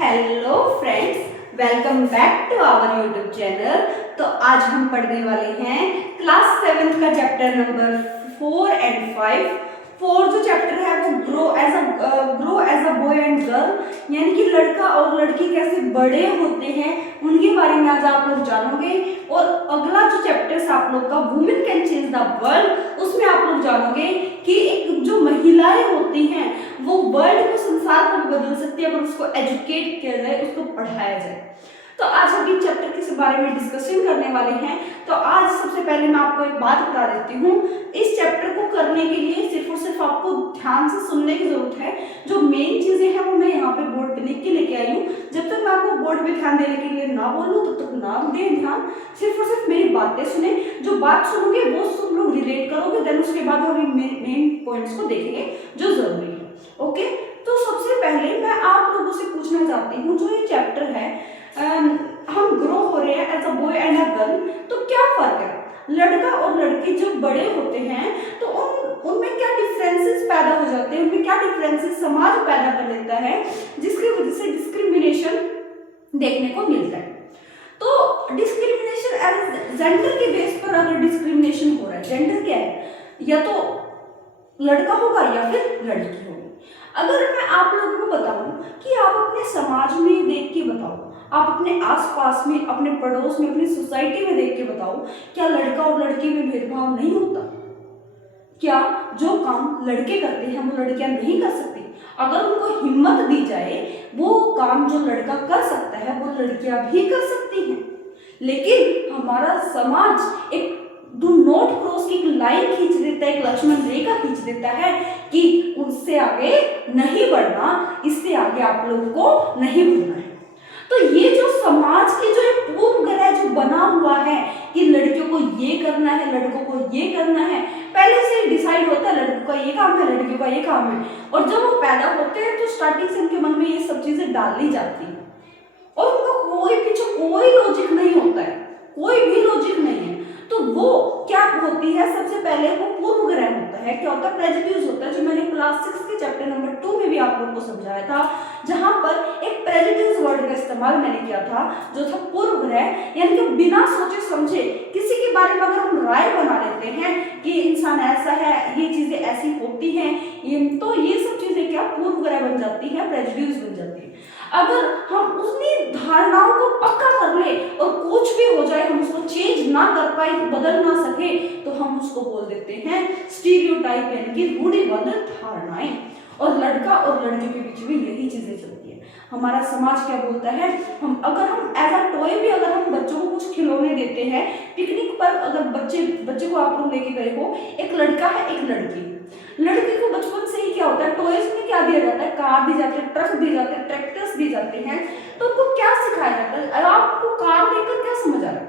Hello friends, welcome back to our YouTube channel. तो आज हम पढ़ने वाले हैं क्लास 7 का चैप्टर नंबर 4 एंड 5। 4 जो चैप्टर है वो grow as a boy and girl, यानी कि लड़का और लड़की कैसे बड़े होते हैं उनके बारे में आज आप लोग जानोगे। और अगला जो चैप्टर आप लोग का women can change the world, उसमें आप लोग जानोगे कि एक जो महिलाएं होती हैं वो वर्ल्ड को, संसार को बदल सकती है अगर उसको एजुकेट किया जाए, उसको पढ़ाया जाए। तो आज हम इन चैप्टर के बारे में डिस्कशन करने वाले हैं। तो आज सबसे पहले मैं आपको एक बात बता देती हूँ, इस चैप्टर को करने के लिए सिर्फ और सिर्फ आपको ध्यान से सुनने की जरूरत है। जो मेन चीजें हैं वो मैं यहाँ पे बोर्ड पे लिख के लेके आई हूँ। जब तक मैं आपको बोर्ड पे ध्यान देने के लिए ना बोलूँ तब तक ना दें ध्यान, सिर्फ और सिर्फ मेरी बातें सुने। जो बात सुनोगे वो सब लोग रिलेट करोगे, देन उसके बाद हम मेन पॉइंट्स को देखेंगे जो जरूरी है। ओके, तो सबसे पहले मैं आप लोगों से पूछना चाहती हूँ, जो ये चैप्टर है हम ग्रो हो रहे हैं as a boy and a girl, तो क्या फर्क है? लड़का और लड़की जब बड़े होते हैं तो उनमें क्या डिफरेंसेस पैदा हो जाते हैं, उनमें क्या डिफरेंसेस समाज पैदा कर लेता है जिसकी वजह से डिस्क्रिमिनेशन देखने को मिलता है। तो डिस्क्रिमिनेशन एज जेंडर के बेस पर अगर डिस्क्रिमिनेशन हो रहा है, जेंडर क्या है? या तो लड़का होगा या फिर लड़की होगी। अगर मैं आप लोगों को बताऊं कि आप अपने समाज में देख के बताओ, आप अपने आसपास में, अपने पड़ोस में, अपनी सोसाइटी में देख के बताओ, क्या लड़का और लड़की में भेदभाव नहीं होता? क्या जो काम लड़के करते हैं वो लड़कियां नहीं कर सकती? अगर उनको हिम्मत दी जाए, वो काम जो लड़का कर सकता है वो लड़कियां भी कर सकती हैं। लेकिन हमारा समाज एक डू नॉट क्रॉस की एक लाइन खींच देता है, एक लक्ष्मण रेखा खींच देता है कि उससे आगे नहीं बढ़ना, इससे आगे आप लोगों को नहीं बढ़ना है। तो ये जो समाज की जो पूर्वग्रह जो बना हुआ है कि लड़कियों को ये करना है, लड़कों को ये करना है, पहले से डिसाइड होता है लड़कों का ये काम है, लड़कियों का ये काम है। और जब वो पैदा होते हैं तो स्टार्टिंग से उनके मन में ये सब चीजें डाल ली जाती है और उनका कोई लॉजिक नहीं होता है, कोई भी लॉजिक नहीं है। तो वो क्या होती है, सबसे पहले वो पूर्वग्रह होता है। क्या होता है? प्रेजुडियूस होता है, जो मैंने क्लास 6 के चैप्टर नंबर 2 में भी आप लोगों को समझाया था, जहां पर एक प्रेजुडियूस वर्ड का इस्तेमाल मैंने किया था, जो था पूर्वग्रह। यानी कि बिना सोचे समझे किसी के बारे में अगर हम राय बना लेते हैं कि इंसान ऐसा है, ये चीजें ऐसी होती हैं, तो ये सब चीजें क्या पूर्वग्रह बन जाती है, प्रेजुडियूस बन जाती है। अगर हम उन्हीं धारणाओं को पक्का कर ले और कुछ भी हो जाए हम उसको चेंज ना कर पाए, बदल ना सके, तो हम उसको बोल देते हैं स्टीरियोटाइप, यानी कि रूढ़िबद्ध धारणाएं। और लड़का और लड़की के बीच में यही चीजें चलती है। हमारा समाज क्या बोलता है, अगर हम एज अ टॉय भी अगर हम बच्चों को कुछ खिलौने देते हैं, पिकनिक पर अगर बच्चे को आप लोग लेके गए हो, एक लड़का है एक लड़की को बचपन से ही क्या होता है, टॉयज में क्या दिया जाता है, कार दी जाती है, ट्रक दी जाते हैं, ट्रैक्टर्स दी जाते हैं। तो उनको क्या सिखाया जाता है? आपको कार देखकर क्या समझ आ रहा है?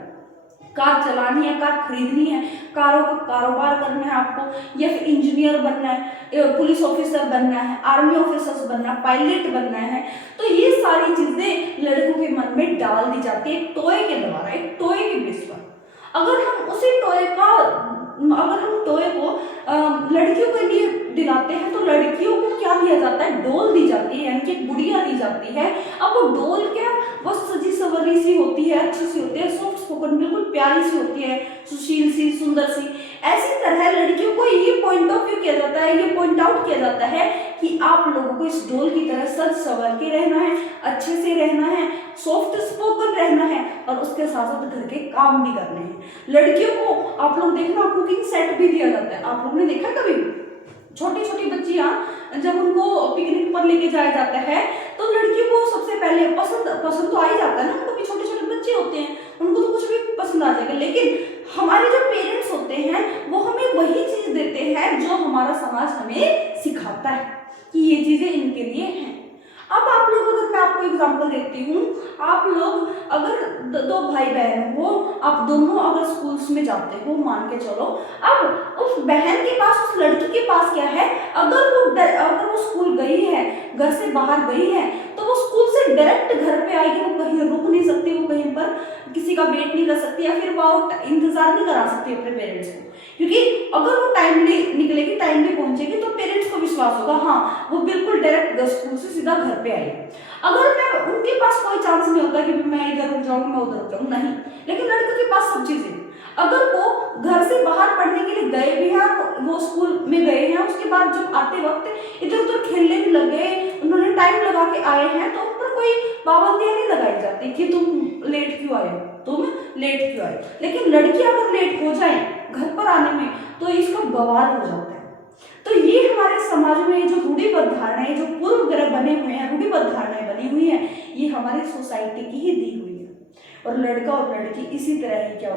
कार चलानी है, कार खरीदनी है, कारों का कारोबार करना है आपको, या फिर इंजीनियर बनना है, पुलिस ऑफिसर बनना है, आर्मी ऑफिसर बनना है, पायलट बनना है। तो ये सारी चीजें लड़कों के मन में डाल दी जाती है टॉय के द्वारा, एक टॉय के बेस पर। अगर हम टॉय को लड़कियों के लिए दिलाते हैं तो लड़कियों को क्या दिया जाता है, डॉल दी जाती है, यानी कि गुड़िया दी जाती है। अब वो डॉल क्या, वो सजी सवरी सी होती है, अच्छी सी होती है, सॉफ्ट स्पोकन, बिल्कुल प्यारी सी होती है, सुशील सी, सुंदर सी। ऐसी तरह लड़कियों को ये पॉइंट ऑफ व्यू किया जाता है, ये पॉइंट आउट किया जाता है कि आप लोगों को इस डॉल की तरह सज सवर के रहना है, अच्छे से रहना है, सॉफ्ट स्पोकन रहना है, और उसके साथ साथ घर के काम भी करने हैं। लड़कियों को आप लोग देखना कुकिंग सेट भी दिया जाता है। आप लोगों ने देखा कभी छोटी छोटी बच्चियां जब उनको पिकनिक पर लेके जाया जाता है तो लड़कियों को सबसे पहले पसंद तो आ ही जाता है ना, उनको भी छोटे छोटे बच्चे होते हैं, उनको तो कुछ भी पसंद आ जाएगा। लेकिन हमारे जो पेरेंट्स होते हैं वो हमें वही चीज देते हैं जो हमारा समाज हमें सिखाता है कि ये चीजें इनके लिए हैं। अब आप लोग, अगर मैं आपको एग्जांपल देती हूँ, आप लोग अगर दो भाई बहन हो, आप दोनों अगर स्कूल्स में जाते हो, मान के चलो, अब उस बहन के पास, उस लड़की के पास क्या है, अगर वो स्कूल गई है, घर से बाहर गई है, तो वो स्कूल से डायरेक्ट घर पे आएगी, वो कहीं रुक नहीं सकती, वो कहीं पर किसी का वेट नहीं कर सकती, या फिर वो इंतजार नहीं करा सकती अपने पेरेंट्स को, क्योंकि अगर वो टाइमली निकलेगी, टाइमली पहुंचेगी, तो पेरेंट्स को विश्वास होगा हाँ वो बिल्कुल डायरेक्ट स्कूल से सीधा घर पे आई, अगर मैं उनके पास कोई चांस नहीं होता कि मैं इधर रुक जाऊँ, मैं उधर रुक जाऊँ, नहीं। लेकिन लड़कों के पास सब चीजें, अगर वो घर से बाहर पढ़ने के लिए गए भी हैं, वो स्कूल में गए हैं, उसके बाद जब आते वक्त इधर उधर खेलने भी लग गए, उन्होंने टाइम लगा के आए हैं, तो उन पर कोई पाबंदियां नहीं लगाई जाती कि तुम लेट क्यों आए, तुम लेट क्यों आए। लेकिन लड़कियां अगर लेट हो जाए घर पर आने में तो इसका बवाल हो जाता है। तो ये हमारे समाज में जो रूढ़िबद्ध धारणाएं, जो पूर्व ग्रह बने हुए हैं, रूढ़िबद्ध धारणाएं बनी हुई हैं, ये हमारी सोसाइटी की ही दी हुई है। और लड़का और लड़की इसी तरह ही क्या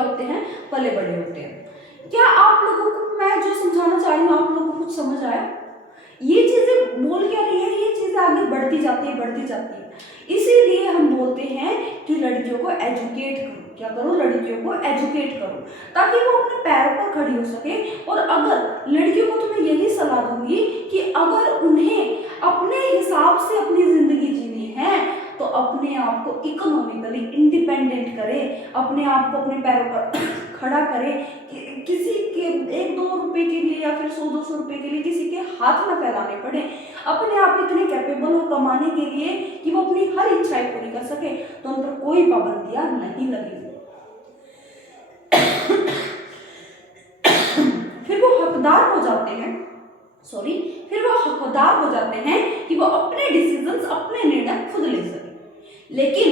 होते हैं, पले बड़े होते हैं। क्या आप लोगों को मैं जो समझाना चाह रही हूँ, आप लोगों को कुछ समझ आया? ये चीजें बोल क्या रही है, ये चीजें आगे बढ़ती जाती है। इसीलिए हम बोलते हैं कि लड़कियों को एजुकेट करो। क्या करो? लड़कियों को एजुकेट करो, ताकि वो अपने पैरों पर खड़ी हो सके। और अगर लड़कियों को तो मैं यही सलाह दूंगी कि अगर उन्हें अपने हिसाब से अपनी जिंदगी जीनी है तो अपने आप को इकोनॉमिकली इंडिपेंडेंट करे, अपने आप को अपने पैरों पर खड़ा करे, किसी के 1-2 रुपए के लिए या फिर 100-200 रुपए के लिए किसी के हाथ न फैलाने पड़े। अपने आप इतने कैपेबल हो कमाने के लिए कि वो अपनी हर इच्छाएं पूरी कर सके, तो उन पर कोई पाबंदियां नहीं लगेगी। फिर वो हकदार हो जाते हैं कि वो अपने डिसीजंस, अपने निर्णय खुद ले सके। लेकिन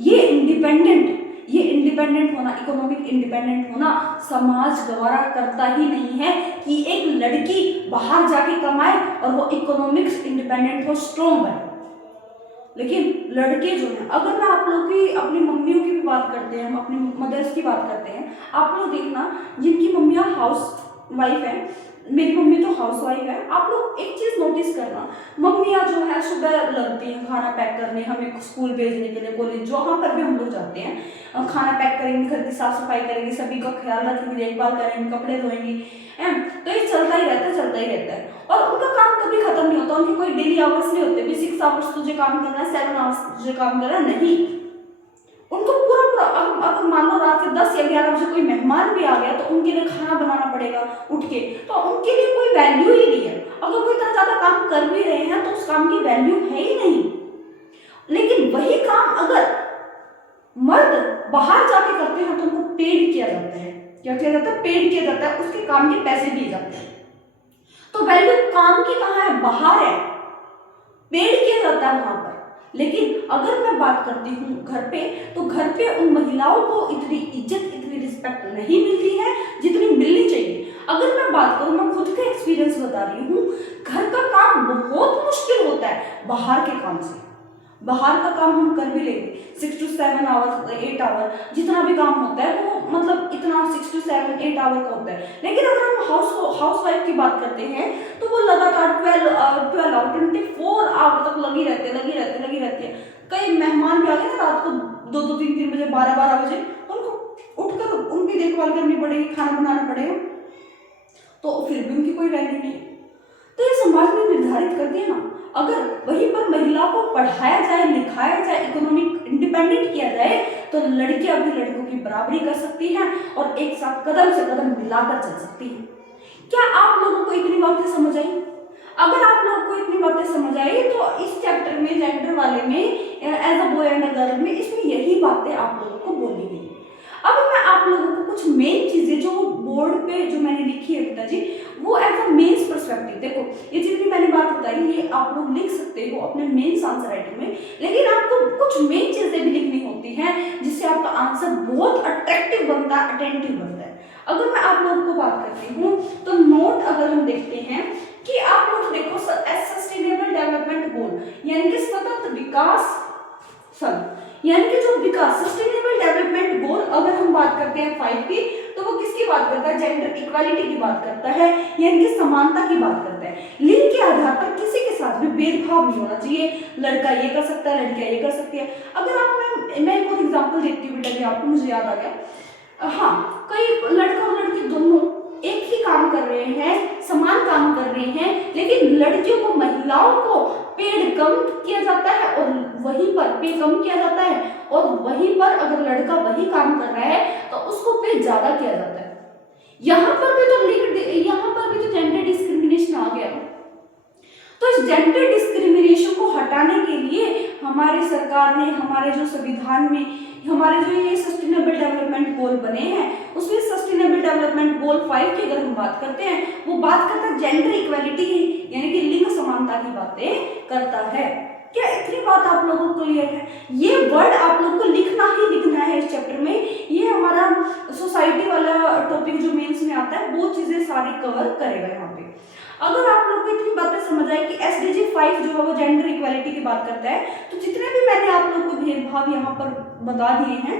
ये इंडिपेंडेंट होना, इकोनॉमिक इंडिपेंडेंट होना समाज गवारा करता ही नहीं है कि एक लड़की बाहर जाके कमाए और वो इकोनॉमिक्स इंडिपेंडेंट हो, स्ट्रॉन्ग बने। लेकिन लड़के जो हैं, अगर मैं आप लोग की अपनी मम्मियों की भी बात करते हैं, हम अपनी मदर्स की बात करते हैं, आप लोग देखना जिनकी मम्मियाँ हाउस वाइफ है, मेरी मम्मी तो हाउस वाइफ है, आप लोग एक चीज नोटिस करना, मम्मियाँ जो है सुबह लगती हैं खाना पैक करने, हमें स्कूल भेजने के लिए, कॉलेज जहाँ पर भी हम लोग जाते हैं, खाना पैक करेंगी, घर की साफ सफाई करेंगी, सभी का ख्याल रखेंगी, देखभाल करेंगी, कपड़े धोएंगी, तो ये चलता ही रहता है। और उनका काम कभी खत्म नहीं होता, उनके कोई डेली आवर्स नहीं होते, 6 आवर्स तुझे काम करना है, 7 आवर्स तुझे काम करना है, नहीं। उनको पूरा अगर मान लो रात के 10 या 11 बजे कोई मेहमान भी आ गया तो उनके लिए खाना बनाना पड़ेगा उठ के, तो उनके लिए कोई वैल्यू ही नहीं है। अगर वो इतना ज्यादा काम कर भी रहे हैं तो उस काम की वैल्यू है ही नहीं। लेकिन वही काम अगर मर्द बाहर जाके करते हैं तो उनको पेड किया जाता है। क्या किया जाता है? पेड किया जाता है, उसके काम के पैसे दिए जाते हैं। तो वैल्यू काम की कहाँ है? बाहर है, पेड किया जाता है वहां पर। लेकिन अगर मैं बात करती हूँ घर पे, तो घर पे उन महिलाओं को इतनी इज्जत, इतनी रिस्पेक्ट नहीं मिलती है जितनी मिलनी चाहिए। अगर मैं बात करूँ, मैं खुद का एक्सपीरियंस बता रही हूँ, घर का काम बहुत मुश्किल होता है बाहर के काम से। बाहर का काम हम कर भी लेंगे 6 to 7 आवर, 8 आवर, जितना भी काम होता है वो मतलब इतना 6 to 7, 8 आवर का होता है। लेकिन अगर हम हाउस वाइफ की बात करते हैं तो वो लगातार 12 आवर, 24 आवर तक लगी रहती है। कई मेहमान भी आ गए ना रात को 2-2, 3-3 बजे, 12-12 बजे, उनको उठकर उनकी देखभाल करनी पड़ेगी, खाना बनाना पड़ेगा, तो फिर भी उनकी कोई वैल्यू नहीं। तो ये समाज ने निर्धारित कर दिया ना, अगर वहीं पर महिलाओं को पढ़ाया जाए, लिखाया जाए, इकोनॉमिक इंडिपेंडेंट किया जाए, तो लड़कियां भी लड़कों की बराबरी कर सकती हैं और एक साथ कदम से कदम मिलाकर चल सकती हैं। क्या आप लोगों को इतनी बातें समझ आई? अगर आप लोगों को इतनी बातें समझ आई तो इस चैप्टर में, जेंडर वाले में, as a boy and a girl में, इसमें यही बातें आप लोगों को बोली गई। अब मैं आप लोगों को कुछ मेन चीजें जो बोर्ड पे जो मैंने लिखी है पिताजी, वो एज अ मेंस पर्सपेक्टिव, देखो ये जितनी मैंने बात बताई ये आप लोग लिख सकते हो अपने मेंस आंसर राइटिंग में, लेकिन आपको कुछ मेन चीजें भी लिखनी होती हैं जिससे आपका आंसर बहुत अट्रैक्टिव बनता है, अटेंटिव बनता है। अगर मैं आप लोगों को बात करती हूँ तो नोट अगर हम देखते हैं कि आप लोग देखो सस्टेनेबल डेवलपमेंट गोल यानी कि सतत विकास यानी कि जो विकास, सस्टेनेबल डेवलपमेंट गोल, अगर हम बात करते हैं 5 की, तो वो किसकी बात करता है? जेंडर इक्वालिटी की बात करता है, यानी कि समानता की बात करता है। लिंग के आधार पर किसी के साथ भी भेदभाव नहीं होना चाहिए, लड़का ये कर सकता है, लड़कियां ये कर सकती है। अगर आप मैं एक और एग्जाम्पल देखती हूँ बेटा, आपको मुझे याद आ गया, हाँ, कई लड़का और लड़की दोनों एक ही काम कर रहे हैं, समान काम कर रहे हैं, लेकिन लड़कियों को, महिलाओं को पेड कम किया जाता है और वहीं पर पे कम किया जाता है, और वहीं पर अगर लड़का वही काम कर रहा है तो उसको पे ज्यादा किया जाता है। यहाँ पर भी तो जेंडर डिस्क्रिमिनेशन आ गया। तो इस जेंडर डिस्क्रिमिनेशन को हटाने के लिए हमारी सरकार ने, हमारे जो संविधान में, हमारे जो ये सस्टेनेबल डेवलपमेंट गोल बने हैं, उसमें सस्टेनेबल डेवलपमेंट गोल 5 की अगर हम बात करते हैं, वो बात करता है जेंडर इक्वालिटी की, यानी कि लिंग समानता की बातें करता है। क्या इतनी बात आप लोगों को क्लियर है? ये वर्ड आप लोगों को लिखना ही लिखना है इस चैप्टर में। ये हमारा सोसाइटी वाला टॉपिक जो मेंस में आता है वो चीजें सारी कवर करेगा यहाँ पे। अगर आप लोग को इतनी बातें समझ आए कि SDG 5 जो है वो जेंडर इक्वालिटी की बात करता है, तो जितने भी मैंने आप लोग को भेदभाव यहाँ पर बता दिए हैं,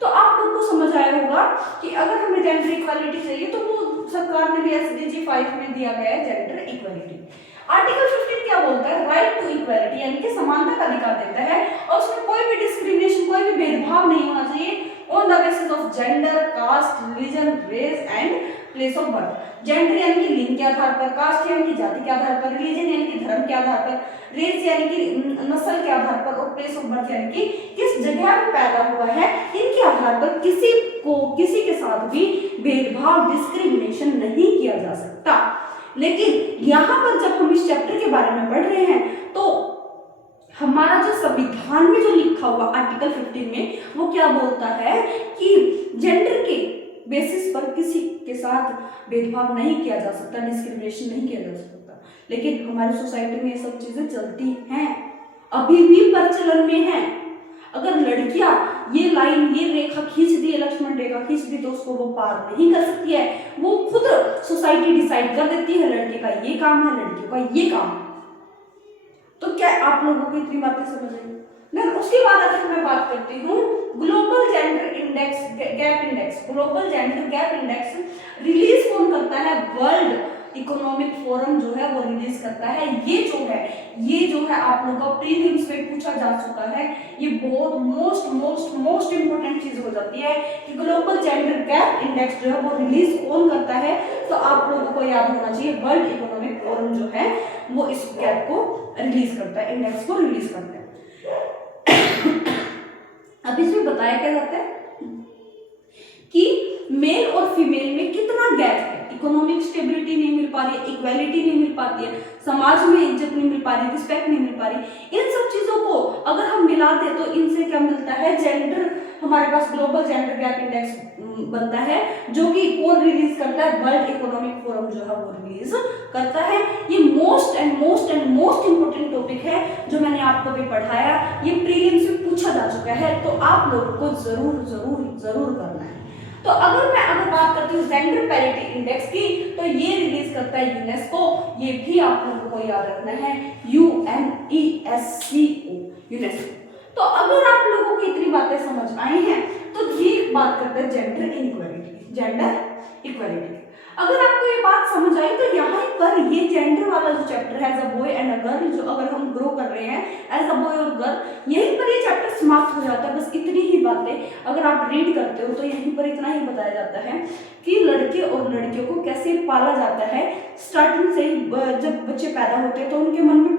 तो आप लोग को समझ आया होगा कि अगर हमें जेंडर इक्वालिटी चाहिए तो वो सरकार ने भी SDG 5 में दिया गया है जेंडर इक्वालिटी। आर्टिकल 15 क्या बोलता है? राइट टू इक्वालिटी, यानी कि समानता का अधिकार देता है, और उसमें कोई भी डिस्क्रिमिनेशन, कोई भी भेदभाव नहीं होना चाहिए on the basis of gender, caste, religion, race and place of birth. Gender यानी कि लिंग के आधार पर, कास्ट यानी कि जाति के आधार पर, रिलीजन यानी कि धर्म के आधार पर, रेस यानी कि नस्ल के आधार पर, और प्लेस ऑफ बर्थ यानी कि किस जगह में पैदा हुआ है, इनके आधार पर किसी को किसी के साथ भी भेदभाव, डिस्क्रिमिनेशन नहीं किया जा सकता। लेकिन यहाँ पर जब हम इस चैप्टर के बारे में पढ़ रहे हैं तो हमारा जो संविधान में जो लिखा हुआ आर्टिकल 15 में वो क्या बोलता है कि जेंडर के बेसिस पर किसी के साथ भेदभाव नहीं किया जा सकता, डिस्क्रिमिनेशन नहीं किया जा सकता। लेकिन हमारी सोसाइटी में ये सब चीजें चलती हैं, अभी भी प्रचलन में है। अगर लड़कियां ये लाइन, ये रेखा खींच दी, लक्ष्मण रेखा खींच दी, तो उसको वो पार नहीं कर सकती है। वो खुद सोसाइटी डिसाइड कर देती है लड़के का ये काम है, लड़के का ये काम है। तो क्या आप लोगों को इतनी बातें समझ आई? देन उसके बाद अगर मैं बात करती हूँ global gender index, gap index. Global gender gap index release कौन करता है? वर्ल्ड इकोनॉमिक फोरम जो है वो रिलीज करता है। ये जो है आप लोगों का प्रीलिम्स में पूछा जा चुका है। ये बहुत मोस्ट इंपोर्टेंट चीज हो जाती है कि ग्लोबल जेंडर गैप इंडेक्स जो है वो रिलीज कौन करता है। तो आप लोगों को याद होना चाहिए वर्ल्ड इकोनॉमिक फोरम जो है वो इस गैप को रिलीज करता है, इंडेक्स को रिलीज करता है। अब इसमें बताया क्या जाता है कि मेल और फीमेल में कितना गैप है, इकोनॉमिक स्टेबिलिटी नहीं मिल पा रही है, इक्वालिटी नहीं मिल पाती है, समाज में इज्जत नहीं मिल पा रही, रिस्पेक्ट नहीं मिल पा रही। इन सब चीजों को अगर हम मिला दे तो इनसे क्या मिलता है? जेंडर, हमारे पास ग्लोबल जेंडर गैप इंडेक्स बनता है, जो कि कौन रिलीज करता है? वर्ल्ड इकोनॉमिक फोरम जो है वो रिलीज करता है। ये मोस्ट इंपोर्टेंट टॉपिक है जो मैंने आपको भी पढ़ाया। ये प्रीलिम्स में पूछा जा चुका है, तो आप लोगों को जरूर करना है। तो अगर बात करती हूँ जेंडर पैरिटी इंडेक्स की, तो ये रिलीज करता है यूनेस्को। ये भी आप लोगों को याद रखना है, UNESCO, यूनेस्को। तो अगर आप लोगों को इतनी बातें समझ आई हैं तो ये बात करते हैं जेंडर इक्वालिटी। अगर आपको ये बात समझ आई तो यहाँ पर ये जेंडर वाला जो चैप्टर है as a boy and a girl, जो अगर हम ग्रो कर रहे हैं एज अ बॉय और गर्ल, यहीं पर ये चैप्टर समाप्त हो जाता है। बस इतनी ही बातें अगर आप रीड करते हो तो यहीं पर इतना ही बताया जाता है कि लड़के और लड़कियों को कैसे पाला जाता है। स्टार्टिंग से ही जब बच्चे पैदा होते हैं तो उनके मन में,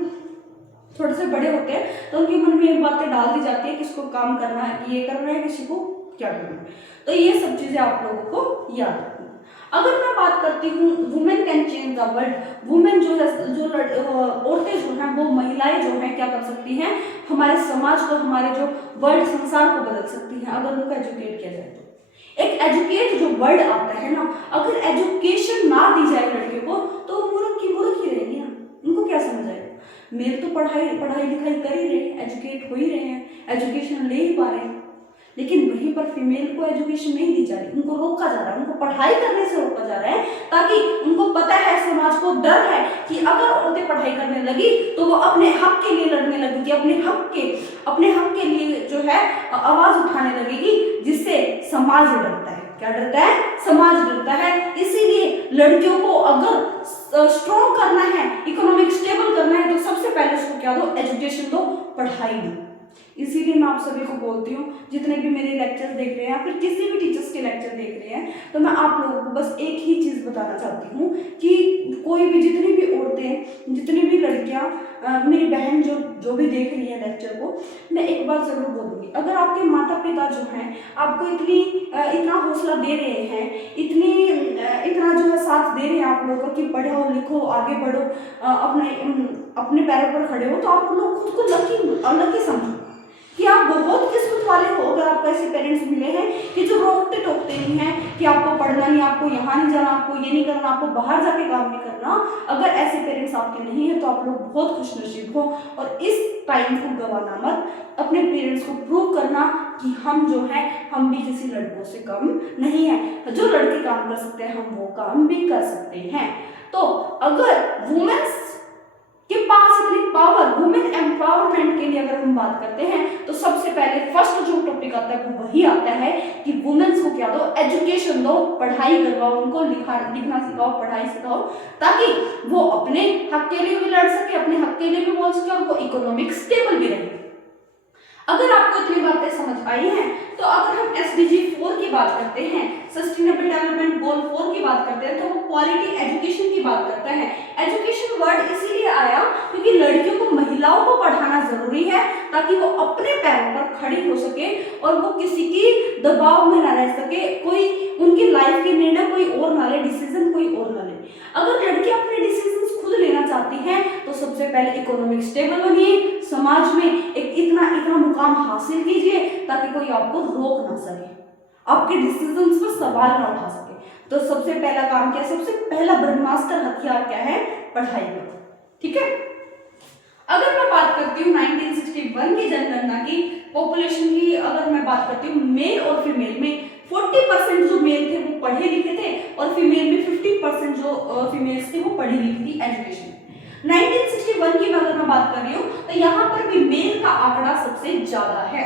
थोड़े से बड़े होते हैं तो उनके मन में ये बातें डाल दी जाती है, किसको काम करना है, ये करना है, किसी को क्या करना है। तो ये सब चीजें आप लोगों को याद रखना। अगर मैं बात करती हूँ women can change the world, women जो है, औरतें जो हैं, वो महिलाएं जो हैं क्या कर सकती हैं? हमारे समाज को, हमारे जो वर्ल्ड, संसार को बदल सकती हैं अगर उनको एजुकेट किया जाए तो। एक एजुकेट जो वर्ड आता है ना, अगर एजुकेशन ना दी जाए लड़कियों को तो मूर्ख ही रहेगी ना, उनको क्या समझ आएगा? मेल तो पढ़ाई लिखाई कर ही रहे हैं, एजुकेट हो ही रहे हैं, एजुकेशन ले ही पा रहे हैं, लेकिन वहीं पर फीमेल को एजुकेशन नहीं दी जा रही, उनको रोका जा रहा है, उनको पढ़ाई करने से रोका जा रहा है, ताकि उनको पता है, समाज को डर है कि अगर औरतें पढ़ाई करने लगी तो वो अपने हक के लिए लड़ने लगेगी, अपने हक के लिए जो है आवाज उठाने लगेगी, जिससे समाज डरता है। क्या डरता है? समाज डरता है। इसीलिए लड़कियों को अगर स्ट्रॉन्ग करना है, इकोनॉमिक स्टेबल करना है, तो सबसे पहले उसको क्या दो? एजुकेशन दो, पढ़ाई दो। इसीलिए मैं आप सभी को बोलती हूँ, जितने भी मेरे लेक्चर्स देख रहे हैं या फिर किसी भी टीचर्स के लेक्चर देख रहे हैं, तो मैं आप लोगों को बस एक ही चीज बताना चाहती हूँ कि कोई भी, जितनी भी औरतें, जितनी भी लड़कियां, मेरी बहन जो भी देख रही है लेक्चर को, मैं एक बात जरूर बोलूँगी होगी। अगर आपके माता पिता जो हैं आपको इतना हौसला दे रहे हैं, इतना जो है साथ दे रहे हैं आप लोगों को कि पढ़ो लिखो आगे बढ़ो, अपने पैरों पर खड़े हो, तो आप लोग खुद को लकी समझो कि आप बहुत किस्मत वाले हो अगर आपको ऐसे पेरेंट्स मिले हैं कि जो रोकते टोकते नहीं हैं कि आपको पढ़ना नहीं, आपको यहाँ नहीं जाना, आपको ये नहीं करना, आपको बाहर जाके काम नहीं करना। अगर ऐसे पेरेंट्स आपके नहीं है तो आप लोग बहुत खुशनसीब हो। और इस टाइम को गवाना मत, अपने पेरेंट्स को प्रूव करना कि हम जो है हम भी किसी लड़कों से कम नहीं है, जो लड़के काम कर सकते हैं हम वो काम भी कर सकते हैं। तो अगर वुमेन्स के पास इतनी पावर, वुमेन एम्पावरमेंट के लिए अगर हम बात करते हैं तो सबसे पहले फर्स्ट जो टॉपिक आता है वो वही आता है कि वुमेन्स को क्या दो, एजुकेशन दो, पढ़ाई करवाओ, उनको लिखना सिखाओ, पढ़ाई सिखाओ, ताकि वो अपने हक के लिए भी लड़ सके, अपने हक के लिए भी बोल सके और वो इकोनॉमिक स्टेबल भी रहे। अगर आपको इतनी बातें समझ आई हैं तो अगर हम SDG 4 की बात करते हैं, सस्टेनेबल डेवलपमेंट गोल 4 की बात करते हैं, तो वो क्वालिटी एजुकेशन की बात करता है। एजुकेशन वर्ड इसीलिए आया क्योंकि लड़कियों को, महिलाओं को पढ़ाना जरूरी है ताकि वो अपने पैरों पर खड़ी हो सके और वो किसी की दबाव में ना रह सके, कोई उनकी लाइफ के निर्णय कोई और ना ले, डिसीजन कोई और ना ले। अगर लड़की अपने डिसीजन खुद लेना चाहती हैं तो सबसे पहले इकोनॉमिक स्टेबल बनिए, समाज में एक इतना मुकाम हासिल कीजिए ताकि कोई आपको रोक ना सके, आपके डिसीजंस पर सवाल ना उठा सके। तो सबसे पहला काम क्या है, सबसे पहला ब्रह्मास्त्र हथियार क्या है, पढ़ाई का। ठीक है, अगर मैं बात करती हूँ 1961 की जनगणना की, पॉपुलेशन की अगर मैं बात करती हूँ, मेल और फीमेल में 40% जो मेल थे वो पढ़े लिखे थे और फीमेल में 50% जो फीमेल्स थे वो पढ़ी लिखी थी एजुकेशन। 1961 की अगर मैं बात कर रही हूँ तो यहाँ पर भी मेल का आंकड़ा सबसे ज्यादा है।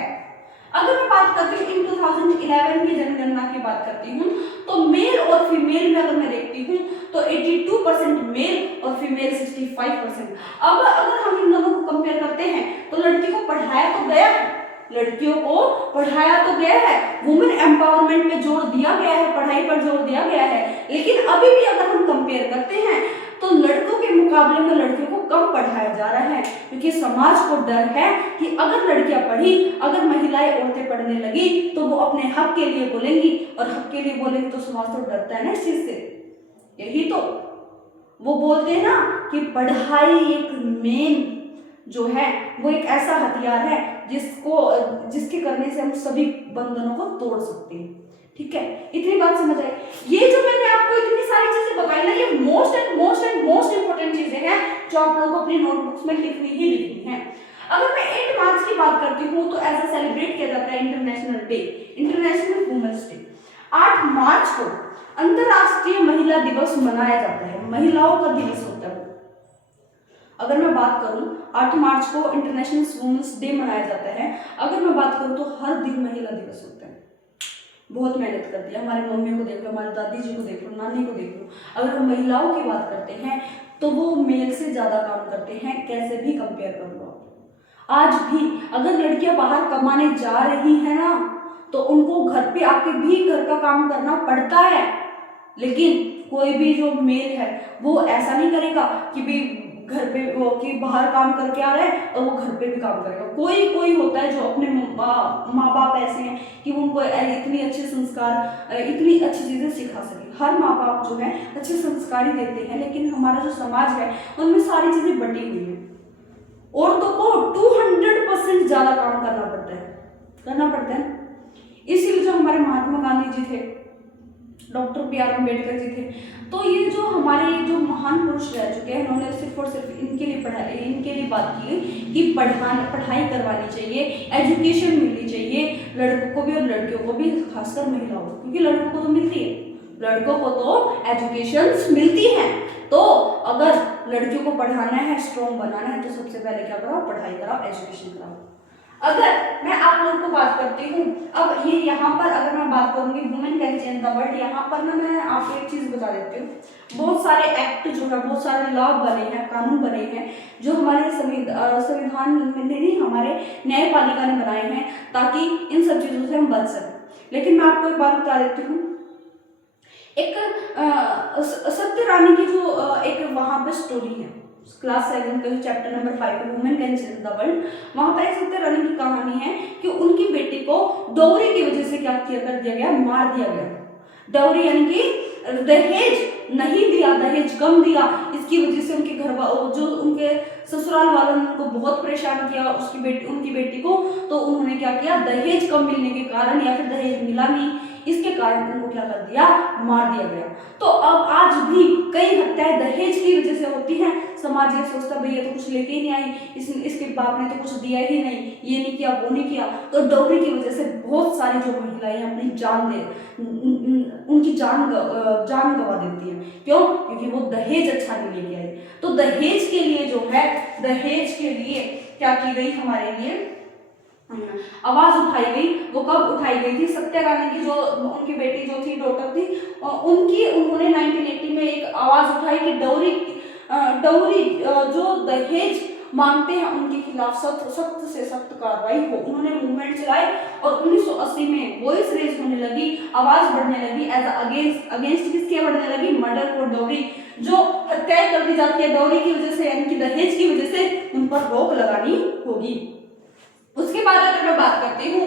अगर मैं बात करती हूँ इन 2011 की जनगणना की बात करती हूँ तो मेल और फीमेल में अगर मैं देखती हूँ तो 82% मेल और फीमेल 65%। अब अगर हम इन दोनों को कंपेयर करते हैं तो लड़की को पढ़ाया तो गया है, लड़कियों को पढ़ाया तो गया है, वुमेन एम्पावरमेंट पे जोर दिया गया है, पढ़ाई पर जोर दिया गया है, लेकिन अभी भी अगर हम कंपेयर करते हैं तो लड़कों के मुकाबले में लड़कियों को कम पढ़ाया जा रहा है क्योंकि समाज को डर है कि अगर लड़कियां पढ़ी, अगर महिलाएं औरतें पढ़ने लगी तो वो अपने हक के लिए बोलेंगी और हक के लिए बोलेंगी तो समाज तो डरता है ना इस चीज से। यही तो वो बोलते हैं ना कि पढ़ाई एक मेन जो है वो एक ऐसा हथियार है जिसके करने से हम सभी बंधनों को तोड़ सकते हैं। ठीक है, इतनी बात समझ आई। ये जो मैंने आपको इतनी सारी चीजें बताई ना, ये मोस्ट इंपोर्टेंट चीजें हैं जो आप लोगों को अपनी नोटबुक्स में लिखनी है। अगर मैं 8 मार्च की बात करती हूँ तो ऐसा सेलिब्रेट किया जाता है international day, international women's day. 8 March को अंतरराष्ट्रीय महिला दिवस मनाया जाता है, महिलाओं का दिवस होता है। अगर मैं बात करूं 8 मार्च को इंटरनेशनल वुमेन्स डे मनाया जाता है। अगर मैं बात करूं तो हर दिन महिला दिवस होता है। बहुत मेहनत करती है, हमारी मम्मी को देख लो, हमारी दादी जी को देख लो, नानी को देख लो। अगर हम महिलाओं की बात करते हैं तो वो मेल से ज्यादा काम करते हैं, कैसे भी कंपेयर कर लो। आज भी अगर लड़कियां बाहर कमाने जा रही है ना तो उनको घर पे आके भी घर का काम करना पड़ता है, लेकिन कोई भी जो मेल है वो ऐसा नहीं करेगा कि भी घर पे वो कि बाहर काम करके आ रहा है और वो घर पे भी काम करेगा। कोई होता है जो अपने माँ बाप ऐसे हैं कि उनको इतनी अच्छे संस्कार, इतनी अच्छी चीजें सिखा सके। हर माँ बाप जो है अच्छे संस्कार ही देते हैं, लेकिन हमारा जो समाज है उनमें सारी चीजें बटी हुई है। औरतों को 200% ज्यादा काम करना पड़ता है। इसीलिए जो हमारे महात्मा गांधी जी थे, डॉक्टर B.R. अम्बेडकर जी थे, तो ये जो हमारे जो महान पुरुष रह चुके हैं, उन्होंने सिर्फ और सिर्फ इनके लिए बात की कि पढ़ाई करवानी चाहिए, एजुकेशन मिलनी चाहिए लड़कों को भी और लड़कियों को भी, खासकर महिलाओं को, क्योंकि लड़कों को तो मिलती है, लड़कों को तो एजुकेशन मिलती है। तो अगर लड़कियों को पढ़ाना है, स्ट्रॉन्ग बनाना है तो सबसे पहले क्या कराओ, पढ़ाई कराओ, एजुकेशन कराओ। अगर मैं आप लोगों को बात करती हूँ, अब ये यहाँ पर अगर मैं बात करूंगी women can change the world, यहाँ पर ना मैं आपको एक चीज बता देती हूँ। बहुत सारे एक्ट जो है, बहुत सारे लॉ बने हैं, कानून बने हैं जो हमारे संविधान में नहीं, हमारे न्यायपालिका ने बनाए हैं ताकि इन सब चीजों से हम बच सकें। लेकिन मैं आपको एक बात बता देती हूँ, एक सत्य रानी की जो एक वहां पे स्टोरी है, क्लास 7 का जो chapter number 5 women can change the world, वहां पर एक सत्य रानी की कहानी है कि उनकी बेटी को डॉवरी की वजह से क्या किया कर दिया गया, मार दिया गया। डॉवरी यानी कि दहेज नहीं दिया, दहेज कम दिया, इसकी वजह से उनके घर जो उनके ससुराल वालों ने उनको बहुत परेशान किया उनकी बेटी को। तो उन्होंने क्या किया, दहेज कम मिलने के कारण या फिर दहेज मिला नहीं, इसके कारण उनको क्या कर दिया, मार दिया गया। तो अब आज भी कई हत्याएं दहेज की वजह से होती हैं। समाज ये सोचता भैया तो कुछ लेके ही नहीं आई, इसके बाप ने तो कुछ दिया ही नहीं, ये नहीं किया वो नहीं किया। तो डॉवरी की वजह से बहुत सारी जो महिलाएं अपनी जान उनकी जान गवा देती हैं। क्यों? क्योंकि वो दहेज अच्छा नहीं लेके आई। तो दहेज के लिए जो है, दहेज के लिए क्या की गई, हमारे लिए आवाज उठाई गई। वो कब उठाई गई थी? सत्या रानी की जो उनकी बेटी जो थी, डॉटर थी, उन्होंने 1980 में एक आवाज उठाई कि डॉवरी जो दहेज मांगते हैं उनके खिलाफ सख्त से सख्त कार्रवाई हो। उन्होंने मूवमेंट चलाई और 1980 में वॉइस रेज होने लगी, आवाज बढ़ने लगी, एज अगेंस्ट किसके बढ़ने लगी? Murder for dowry. जो हत्याएं कर दी जाती है डॉवरी की वजह से, यानी कि दहेज की वजह से, उन पर रोक लगानी होगी। उसके बाद अगर मैं बात करती हूँ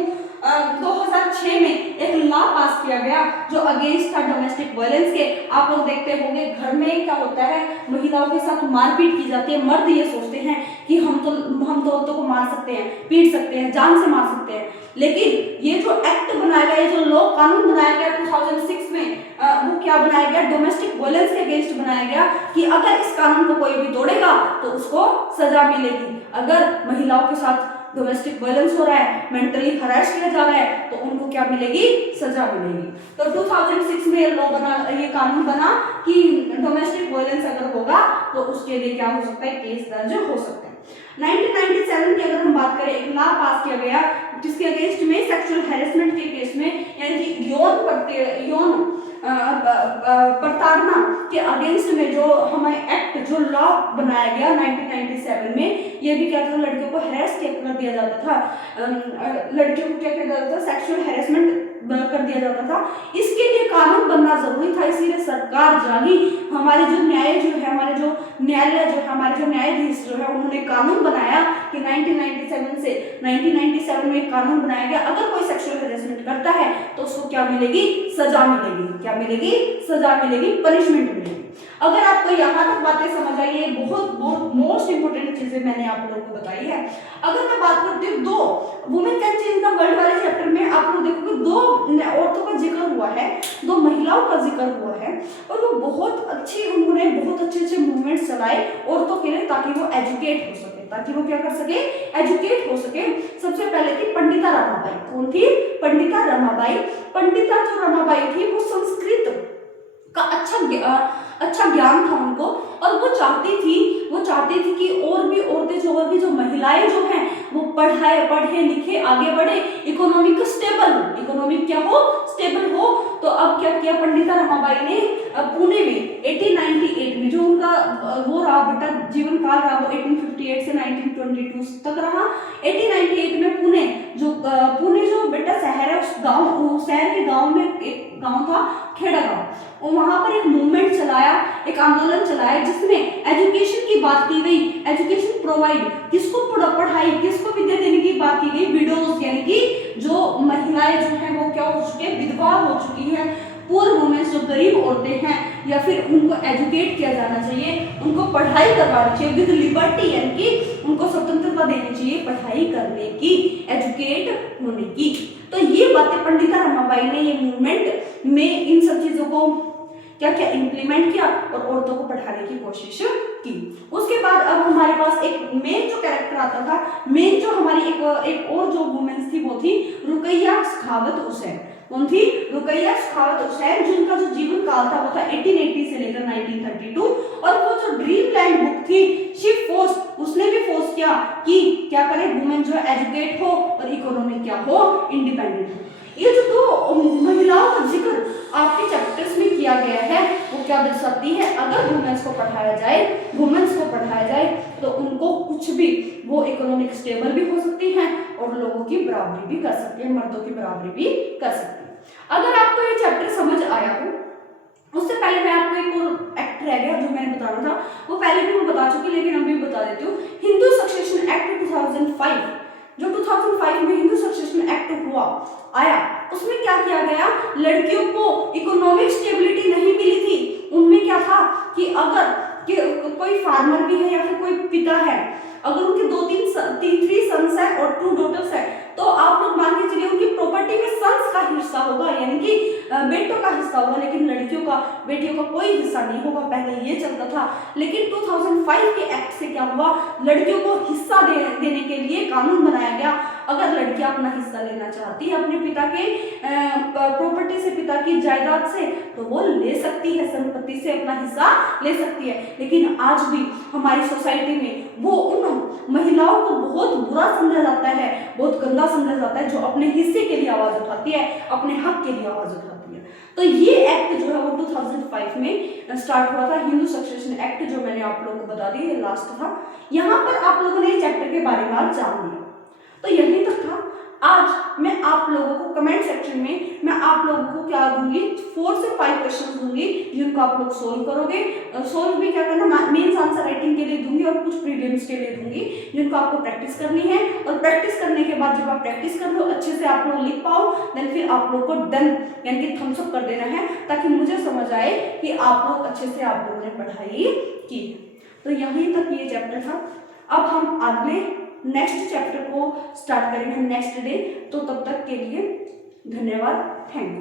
2006 में एक लॉ पास किया गया जो अगेंस्ट था डोमेस्टिक वायलेंस के। आप लोग देखते होंगे घर में क्या होता है, महिलाओं के साथ मारपीट की जाती है। मर्द ये सोचते हैं कि हम तो औरतों को मार सकते हैं, पीट सकते हैं, जान से मार सकते हैं। लेकिन ये जो एक्ट बनाया गया, जो लॉ कानून बनाया गया 2006 में, वो क्या बनाया गया? डोमेस्टिक वायलेंस के अगेंस्ट बनाया गया कि अगर इस कानून को कोई भी तोड़ेगा तो उसको सजा मिलेगी। अगर महिलाओं के साथ डोमेस्टिक वायलेंस हो रहा है, मेंटली हरास किया जा रहा है, तो उनको क्या मिलेगी? सजा मिलेगी। तो 2006 में ये कानून बना कि डोमेस्टिक वायलेंस अगर होगा तो उसके लिए क्या हो सकता है? केस दर्ज हो सकता है। 1997 की अगर हम बात करें, एक लॉ पास किया गया जिसके अगेंस्ट में सेक्सुअल हैरेसमेंट के केस में, यानी कि यौन प्रताड़ना के अगेंस्ट में जो हमारे एक्ट, जो लॉ बनाया गया 1997 में, ये भी क्या था? लड़कियों को हैरेस कर दिया जाता था, लड़कियों को क्या किया जाता था? सेक्सुअल हैरेसमेंट कर दिया जाता था। इसके लिए कानून बनना जरूरी था, इसीलिए सरकार जागी। हमारे जो न्यायालय जो है, हमारे जो न्यायाधीश जो है, उन्होंने कानून बनाया कि 1997 में कानून बनाया गया, अगर कोई सेक्सुअल हैरेसमेंट करता है तो उसको क्या मिलेगी? सजा मिलेगी। क्या मिलेगी? सजा मिलेगी, पनिशमेंट मिलेगी। अगर आपको यहाँ तक बातें समझ आई, ये बहुत मोस्ट इंपोर्टेंट चीजें मैंने आप लोगों को बताई है। अगर मैं बात करती हूँ दो women can change the world वाले चैप्टर में, आप लोग देखोगे 2 औरतों का जिक्र हुआ है, 2 महिलाओं का जिक्र हुआ है, और वो उन्होंने बहुत अच्छे मूवमेंट्स चलाए औरतों के लिए, ताकि वो एजुकेट हो सके, ताकि वो क्या कर सके? एजुकेट हो सके। सबसे पहले थी पंडिता रमाबाई। कौन थी? पंडिता रमाबाई। पंडिता जो रमाबाई थी, वो संस्कृत का अच्छा ज्ञान था उनको, और वो चाहती थी कि और भी जो महिलाएं जो हैं वो पढ़े लिखे, आगे बढ़े, इकोनॉमिक स्टेबल हो। तो अब क्या किया पंडिता रमाबाई ने? पुणे में 1898 में, जो उनका वो रहा बेटा जीवन काल रहा, वो 1858 से 1922 तक रहा। 1898 में पुणे जो बेटा शहर है, उस शहर के गांव में एक गांव था, खेड़ा गांव, और वहां पर एक मूवमेंट चलाया, एक आंदोलन चलाया, जिसमें एजुकेशन की बात की गई, एजुकेशन प्रोवाइड, किसको पढ़ाई, किसको विद्या देने की बात की गई? विडोज, यानी कि जो महिलाएं जो हैं वो क्या हो चुकी है? विधवा हो चुकी है। पुअर वुमेन्स, जो गरीब औरतें हैं, या फिर उनको एजुकेट किया जाना चाहिए, उनको पढ़ाई करवानी चाहिए विद लिबर्टी, यानी कि उनको स्वतंत्रता देनी चाहिए पढ़ाई करने की, एजुकेट होने की। तो ये बातें पंडिता रमाबाई ने ये मूवमेंट में इन सब चीजों को क्या क्या इम्प्लीमेंट किया और औरतों को पढ़ाने की कोशिश की। उसके बाद अब हमारे पास एक मेन जो कैरेक्टर आता था, मेन जो हमारी एक और जो वुमेन्स थी, वो थी रुकैया सखावत हुसैन। कौन थी? रुकैया सखावत हुसैन, जिनका जो जीवन काल था वो था 1880 से लेकर 1932, और वो जो ड्रीम लैंड बुक थी, शिव फोर्स, उसने भी फोर्स किया कि क्या करे, वुमेन जो एजुकेट हो और इकोनॉमी क्या हो? इंडिपेंडेंट हो। ये जो 2 महिलाओं का जिक्र आपके चैप्टर्स में किया गया है, वो क्या दर्शाती है? अगर वुमेन्स को पढ़ाया जाए तो उनको कुछ भी, वो इकोनॉमिक स्टेबल भी हो सकती हैं और लोगों की बराबरी भी कर सकती है, मर्दों की बराबरी भी कर सकती है। अगर आपको ये चैप्टर समझ आया हो उससे पहले मैं आपको एक और एक्ट रह गया जो मैंने बताना था, वो पहले भी मैं बता चुकी, लेकिन अभी भी बता देती हूँ। हिंदू सक्सेशन एक्ट 2005, जो 2005 में हिंदू सक्सेशन एक्ट हुआ आया, उसमें क्या किया गया, लड़कियों को इकोनॉमिक स्टेबिलिटी नहीं मिली थी। उनमें क्या था कि अगर कोई फार्मर भी है या फिर कोई पिता है, अगर उनके थ्री सन्स है और 2 डॉटर्स है, तो आप लोग मान के चलिए उनकी प्रॉपर्टी में सन्स का हिस्सा होगा, यानी कि बेटों का हिस्सा होगा, लेकिन बेटियों का कोई हिस्सा नहीं होगा। पहले ये चलता था, लेकिन 2005 के एक्ट से क्या हुआ, लड़कियों को हिस्सा देने के लिए कानून बनाया गया। अगर लड़कियां अपना हिस्सा लेना चाहती है अपने पिता के प्रॉपर्टी से, पिता की जायदाद से, तो वो ले सकती है, संपत्ति से अपना हिस्सा ले सकती है। लेकिन आज भी हमारी सोसाइटी में वो उन महिलाओं को बहुत बुरा समझा जाता है, बहुत गंदा समझा जाता है, जो अपने हिस्से के लिए आवाज उठाती है, अपने हक के लिए आवाज उठाती है। तो ये एक्ट जो है वो 2005 में स्टार्ट हुआ था, हिंदू सक्सेशन एक्ट, जो मैंने आप लोगों को बता दी, ये लास्ट था। यहाँ पर आप लोगों ने चैप्टर के बारे में आज जान लिया, तो यही तक था। आज मैं आप लोगों को कमेंट सेक्शन में मैं आप लोगों को क्या दूंगी, 4 से 5 क्वेश्चन दूंगी, जिनको आप लोग सोल्व करोगे। सोल्व भी क्या करना, मेंस आंसर राइटिंग के लिए दूंगी और कुछ प्रीलिम्स के लिए दूंगी, जिनको आपको प्रैक्टिस करनी है। और प्रैक्टिस करने के बाद जब आप प्रैक्टिस कर लो, अच्छे से आप लोग लिख पाओ, देन फिर आप लोग को डन यानी कि थम्स अप कर देना है, ताकि मुझे समझ आए कि आप लोग अच्छे से आप लोगों ने पढ़ाई की। तो यहीं तक ये चैप्टर था। अब हम अगले नेक्स्ट चैप्टर को स्टार्ट करेंगे नेक्स्ट डे। तो तब तक के लिए धन्यवाद, थैंक यू।